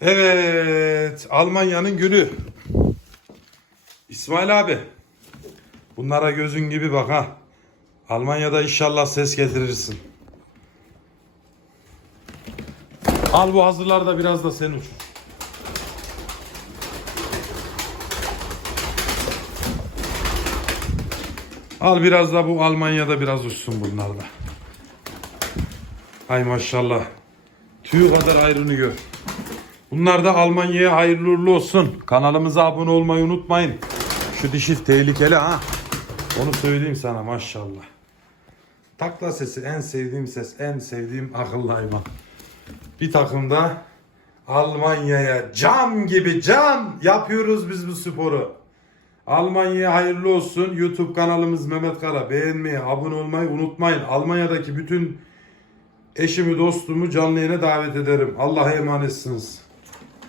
Evet, Almanya'nın gülü. İsmail abi. Bunlara gözün gibi bak ha. Almanya'da inşallah ses getirirsin. Al bu hazırlar da biraz da sen uç. Al biraz da bu Almanya'da biraz uçsun bunlarla. Hay maşallah. Tüy kadar ayrını gör. Bunlar da Almanya'ya hayırlı uğurlu olsun. Kanalımıza abone olmayı unutmayın. Şu dişi tehlikeli ha. Onu söyleyeyim sana maşallah. Takla sesi en sevdiğim ses, en sevdiğim akıllı hayvan. Bir takımda Almanya'ya cam gibi cam yapıyoruz biz bu sporu. Almanya'ya hayırlı olsun. YouTube kanalımız Mehmet Kara. Beğenmeyi, abone olmayı unutmayın. Almanya'daki bütün eşimi, dostumu canlı yayına davet ederim. Allah'a emanetsiniz.